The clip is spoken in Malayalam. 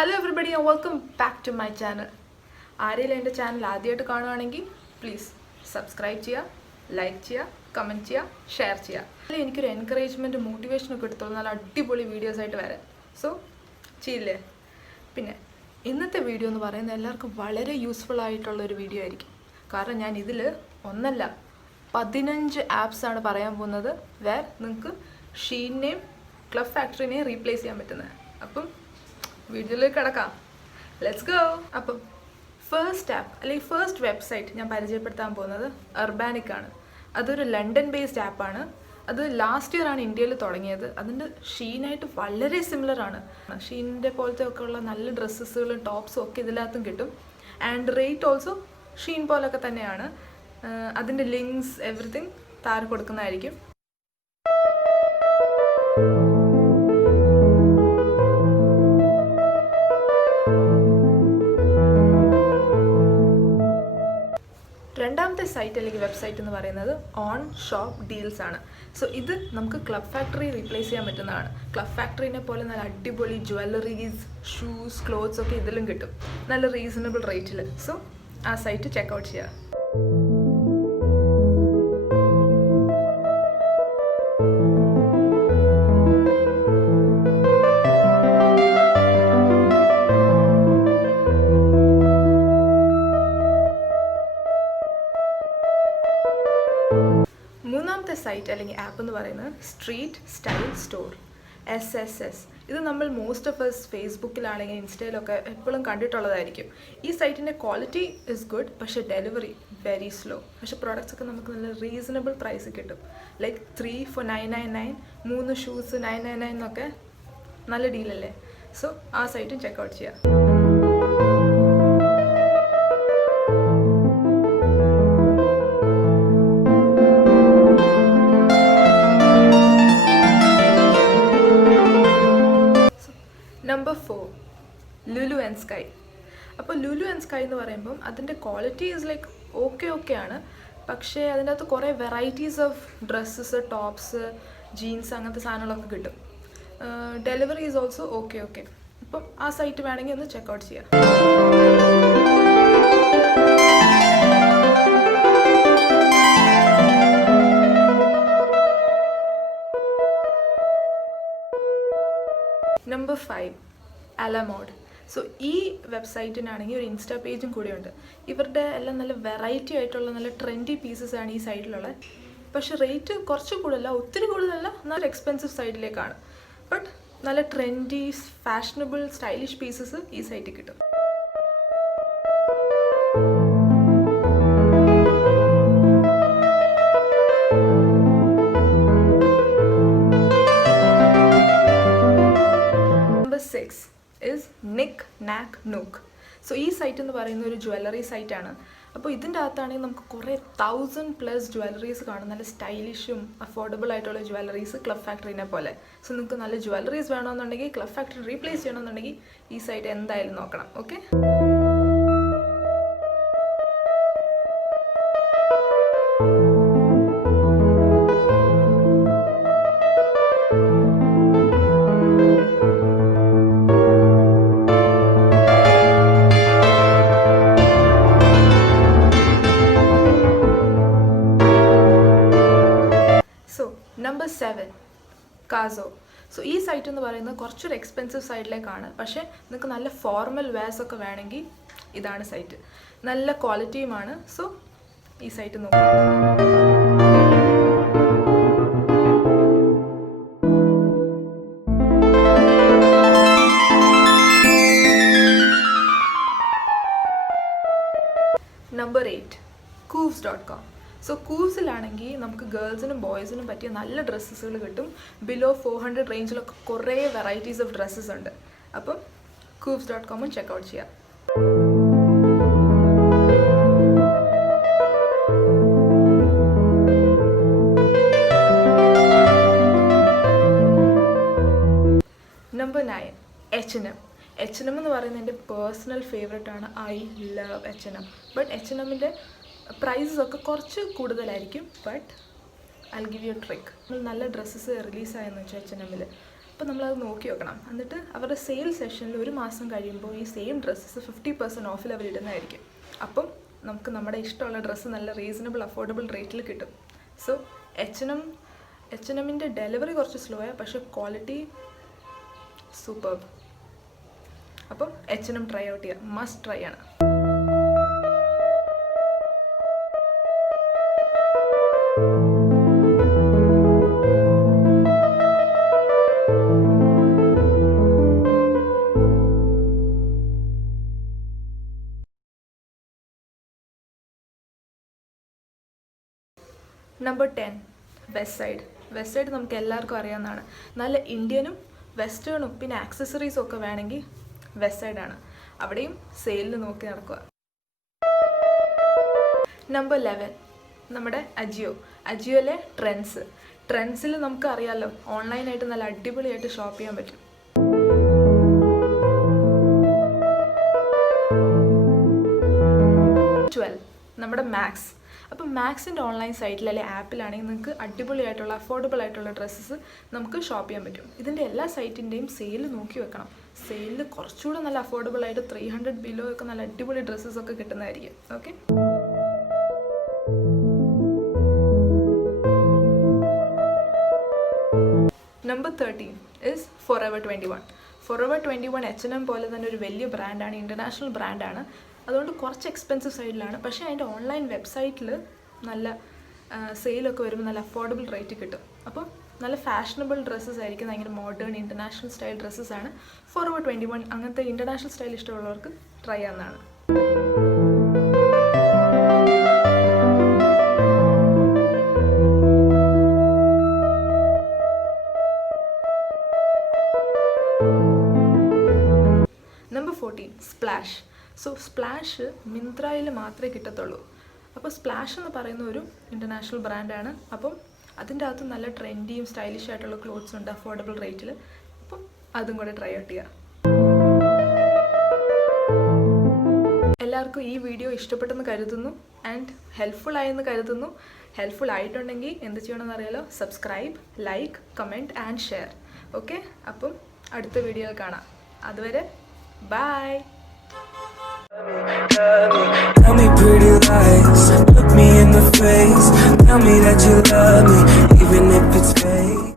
Hello everybody and welcome back to my channel. ആരെങ്കിലും എൻ്റെ ചാനൽ ആദ്യമായിട്ട് കാണുകയാണെങ്കിൽ പ്ലീസ് സബ്സ്ക്രൈബ് ചെയ്യുക, ലൈക്ക് ചെയ്യുക, കമൻറ്റ് ചെയ്യുക, ഷെയർ ചെയ്യുക. അല്ലെങ്കിൽ എനിക്കൊരു എൻകറേജ്മെൻറ്റ് മോട്ടിവേഷനൊക്കെ എടുത്തോളൂ നല്ല അടിപൊളി വീഡിയോസായിട്ട് വരാം. സോ ചെയ്യില്ലേ? പിന്നെ ഇന്നത്തെ വീഡിയോ എന്ന് പറയുന്നത് എല്ലാവർക്കും വളരെ യൂസ്ഫുൾ ആയിട്ടുള്ളൊരു വീഡിയോ ആയിരിക്കും. കാരണം ഞാൻ ഇതിൽ ഒന്നല്ല 15 ആപ്സാണ് പറയാൻ പോകുന്നത് വേർ നിങ്ങൾക്ക് ഷീനെയും ക്ലബ് ഫാക്ടറിനെയും റീപ്ലേസ് ചെയ്യാൻ പറ്റുന്നത്. അപ്പം വീഡിയോയിലേക്ക് കിടക്കാം. Let's go. അപ്പം ഫസ്റ്റ് ആപ്പ് അല്ലെങ്കിൽ ഫസ്റ്റ് വെബ്സൈറ്റ് ഞാൻ പരിചയപ്പെടുത്താൻ പോകുന്നത് അർബാനിക് ആണ്. അതൊരു ലണ്ടൻ ബേസ്ഡ് ആപ്പാണ്. അത് ലാസ്റ്റ് ഇയർ ആണ് ഇന്ത്യയിൽ തുടങ്ങിയത്. അതിൻ്റെ ഷീനായിട്ട് വളരെ സിമിലർ ആണ്. ഷീനിൻ്റെ പോലത്തെ ഒക്കെ ഉള്ള നല്ല ഡ്രസ്സസുകളും ടോപ്സും ഒക്കെ ഇതിനകത്തും കിട്ടും. ആൻഡ് റേറ്റ് ഓൾസോ ഷീൻ പോലൊക്കെ തന്നെയാണ്. അതിൻ്റെ ലിങ്ക്സ് എവറിത്തിങ് താഴെ കൊടുക്കുന്നതായിരിക്കും. രണ്ടാമത്തെ സൈറ്റ് അല്ലെങ്കിൽ വെബ്സൈറ്റ് എന്ന് പറയുന്നത് ഓൺ ഷോപ്പ് ഡീൽസ് ആണ്. സോ ഇത് നമുക്ക് ക്ലബ് ഫാക്ടറി റീപ്ലേസ് ചെയ്യാൻ പറ്റുന്നതാണ്. ക്ലബ് ഫാക്ടറിനെ പോലെ നല്ല അടിപൊളി ജ്വല്ലറീസ്, ഷൂസ്, ക്ലോത്ത്സ് ഒക്കെ ഇതിലും കിട്ടും നല്ല റീസണബിൾ റേറ്റിൽ. സോ ആ സൈറ്റ് ചെക്കൗട്ട് ചെയ്യുക. മൂന്നാമത്തെ സൈറ്റ് അല്ലെങ്കിൽ ആപ്പ് എന്ന് പറയുന്നത് സ്ട്രീറ്റ് സ്റ്റൈൽ സ്റ്റോർ, SSS. ഇത് നമ്മൾ മോസ്റ്റ് ഓഫ് us ഫേസ്ബുക്കിലാണെങ്കിൽ ഇൻസ്റ്റയിലൊക്കെ എപ്പോഴും കണ്ടിട്ടുള്ളതായിരിക്കും. ഈ സൈറ്റിൻ്റെ ക്വാളിറ്റി ഇസ് ഗുഡ്, പക്ഷേ ഡെലിവറി വെരി സ്ലോ. പക്ഷേ പ്രോഡക്റ്റ്സ് ഒക്കെ നമുക്ക് നല്ല റീസണബിൾ പ്രൈസ് കിട്ടും. ലൈക്ക് 3 for 999, 3 ഷൂസ് 999 എന്നൊക്കെ നല്ല ഡീലല്ലേ. സോ ആ സൈറ്റും ചെക്കൗട്ട് ചെയ്യുക. Number 4 Lulu and sky. അപ്പോൾ ലുലു ആൻഡ് സ്കൈ എന്ന് പറയുമ്പം അതിൻ്റെ ക്വാളിറ്റി ഈസ് ലൈക്ക് ഓക്കെ ആണ്. പക്ഷേ അതിൻ്റെ അകത്ത് കുറേ varieties of dresses, tops, jeans അങ്ങനത്തെ സാധനങ്ങളൊക്കെ കിട്ടും. Delivery is also okay. അപ്പം ആ സൈറ്റ് വേണമെങ്കിൽ ഒന്ന് ചെക്കൗട്ട് ചെയ്യാം. നമ്പർ 5 അലമോഡ്. സോ ഈ വെബ്സൈറ്റിനാണെങ്കിൽ ഒരു ഇൻസ്റ്റാ പേജും കൂടിയുണ്ട്. ഇവരുടെ എല്ലാം നല്ല വെറൈറ്റി ആയിട്ടുള്ള നല്ല ട്രെൻഡി പീസസ് ആണ് ഈ സൈറ്റിലുള്ളത്. പക്ഷേ റേറ്റ് കുറച്ച് കൂടുതലല്ല, ഒത്തിരി കൂടുതലല്ല, നല്ല എക്സ്പെൻസീവ് സൈഡിലേക്കാണ്. ബട്ട് നല്ല ട്രെൻഡി, ഫാഷനബിൾ, സ്റ്റൈലിഷ് പീസസ് ഈ സൈറ്റിൽ കിട്ടും. Number 6 is Knick-knack. സോ ഈ സൈറ്റ് എന്ന് പറയുന്ന ഒരു ജ്വല്ലറി സൈറ്റാണ്. അപ്പോൾ ഇതിൻ്റെ അകത്താണെങ്കിൽ നമുക്ക് കുറേ 1000+ ജ്വല്ലറീസ് കാണും. നല്ല സ്റ്റൈലിഷും അഫോർഡബിൾ ആയിട്ടുള്ള ജ്വല്ലറീസ് ക്ലബ് ഫാക്ടറിനെ പോലെ. സോ നിങ്ങൾക്ക് നല്ല ജ്വല്ലറീസ് വേണമെന്നുണ്ടെങ്കിൽ, ക്ലബ് ഫാക്ടറി റീപ്ലേസ് ചെയ്യണമെന്നുണ്ടെങ്കിൽ ഈ സൈറ്റ് എന്തായാലും നോക്കണം. ഓക്കെ. നമ്പർ 7 കാസോ. സോ ഈ സൈറ്റ് എന്ന് പറയുന്നത് കുറച്ചൊരു എക്സ്പെൻസീവ് സൈഡിലേക്കാണ്. പക്ഷേ നിങ്ങൾക്ക് നല്ല ഫോർമൽ വെയർസ് ഒക്കെ വേണമെങ്കിൽ ഇതാണ് സൈറ്റ്. നല്ല ക്വാളിറ്റിയുമാണ്. സോ ഈ സൈറ്റ് നോക്കാം. Number 8 Coves.com. സോ കൂവ്സിലാണെങ്കിൽ നമുക്ക് ഗേൾസിനും ബോയ്സിനും പറ്റിയ നല്ല ഡ്രസ്സസുകൾ കിട്ടും. ബിലോ 400 റേഞ്ചിലൊക്കെ കുറേ വെറൈറ്റീസ് ഓഫ് ഡ്രസ്സസ് ഉണ്ട്. അപ്പം Coves.com ചെക്കൗട്ട് ചെയ്യാം. നമ്പർ 9 H&M എന്ന് പറയുന്നത് എൻ്റെ പേഴ്സണൽ ഫേവറേറ്റ് ആണ്. I love H&M. ബട്ട് H&Mൻ്റെ പ്രൈസസ് ഒക്കെ കുറച്ച് കൂടുതലായിരിക്കും. But I give you a trick. നല്ല ഡ്രസ്സസ് റിലീസായെന്ന് വെച്ചാൽ H&Mൽ അപ്പോൾ നമ്മളത് നോക്കി വെക്കണം. എന്നിട്ട് അവരുടെ സെയിൽ സെഷനിൽ ഒരു മാസം കഴിയുമ്പോൾ ഈ സെയിം ഡ്രസ്സസ് 50% ഓഫിൽ അവർ ഇടുന്നതായിരിക്കും. അപ്പം നമുക്ക് നമ്മുടെ ഇഷ്ടമുള്ള ഡ്രസ്സ് നല്ല റീസണബിൾ അഫോർഡബിൾ റേറ്റിൽ കിട്ടും. സോ H&Mൻ്റെ ഡെലിവറി കുറച്ച് സ്ലോയാണ്, പക്ഷേ ക്വാളിറ്റി സൂപ്പർബ്. അപ്പം H&M ട്രൈ ഔട്ട് ചെയ്യുക, മസ്റ്റ് ട്രൈ ആണ്. Number 10 west side. West side നമുക്ക് എല്ലാവർക്കും അറിയാവുന്നതാണ്. നല്ല ഇന്ത്യനും വെസ്റ്റേണും പിന്നെ ആക്സസറീസും ഒക്കെ വേണമെങ്കിൽ വെസ്റ്റ് സൈഡാണ്. അവിടെയും സെയിലിന് നോക്കി നടക്കുക. നമ്പർ 11 നമ്മുടെ അജിയോയിലെ ട്രെൻഡ്സിൽ നമുക്ക് അറിയാമല്ലോ, ഓൺലൈനായിട്ട് നല്ല അടിപൊളിയായിട്ട് ഷോപ്പ് ചെയ്യാൻ പറ്റും. നമ്മുടെ മാക്സ്. അപ്പം മാക്സിൻ്റെ ഓൺലൈൻ സൈറ്റിൽ അല്ലെങ്കിൽ ആപ്പിലാണെങ്കിൽ നിങ്ങൾക്ക് അടിപൊളിയായിട്ടുള്ള അഫോർഡബിൾ ആയിട്ടുള്ള ഡ്രസ്സസ് നമുക്ക് ഷോപ്പ് ചെയ്യാൻ പറ്റും. ഇതിൻ്റെ എല്ലാ സൈറ്റിൻ്റെയും സെയിൽ നോക്കി വെക്കണം. സെയിലിൽ കുറച്ചുകൂടെ നല്ല അഫോർഡബിൾ ആയിട്ട് 300 ബിലോ ഒക്കെ നല്ല അടിപൊളി ഡ്രസ്സസൊക്കെ കിട്ടുന്നതായിരിക്കും. Okay, number 13 is Forever 21. Forever 21 H&M പോലെ തന്നെ ഒരു വലിയ ബ്രാൻഡാണ്, ഇൻ്റർനാഷണൽ ബ്രാൻഡാണ്. അതുകൊണ്ട് കുറച്ച് എക്സ്പെൻസീവ് സൈഡിലാണ്. പക്ഷേ അതിൻ്റെ ഓൺലൈൻ വെബ്സൈറ്റിൽ നല്ല സെയിലൊക്കെ വരുമ്പോൾ നല്ല അഫോർഡബിൾ റേറ്റ് കിട്ടും. അപ്പം നല്ല ഫാഷനബിൾ ഡ്രസ്സസ് ആയിരിക്കും, ഭയങ്കര മോഡേൺ ഇൻ്റർനാഷണൽ സ്റ്റൈൽ ഡ്രസ്സസാണ് Forever 21. അങ്ങനത്തെ ഇൻ്റർനാഷണൽ സ്റ്റൈൽ ഇഷ്ടമുള്ളവർക്ക് ട്രൈ ചെയ്യാവുന്നതാണ്. Number 14 splash. സോ സ്പ്ലാഷ് മിന്ത്രയിൽ മാത്രമേ കിട്ടത്തുള്ളൂ. അപ്പോൾ സ്പ്ലാഷ് എന്ന് പറയുന്ന ഒരു ഇൻ്റർനാഷണൽ ബ്രാൻഡാണ്. അപ്പം അതിൻ്റെ അകത്ത് നല്ല ട്രെൻഡിയും സ്റ്റൈലിഷ് ആയിട്ടുള്ള ക്ലോത്ത്സ് ഉണ്ട് അഫോർഡബിൾ റേറ്റിൽ. അപ്പം അതും കൂടെ ട്രൈ ഔട്ട് ചെയ്യുക. എല്ലാവർക്കും ഈ വീഡിയോ ഇഷ്ടപ്പെട്ടെന്ന് കരുതുന്നു ആൻഡ് ഹെൽപ്ഫുൾ ആയെന്ന് കരുതുന്നു. ഹെൽപ്ഫുൾ ആയിട്ടുണ്ടെങ്കിൽ എന്ത് ചെയ്യണമെന്ന് അറിയാലോ, subscribe, like, comment and share. Okay, അപ്പം അടുത്ത വീഡിയോയിൽ കാണാം. അതുവരെ by. Tell me pretty lies, look me in the face, tell me that you love me, even if it's fake.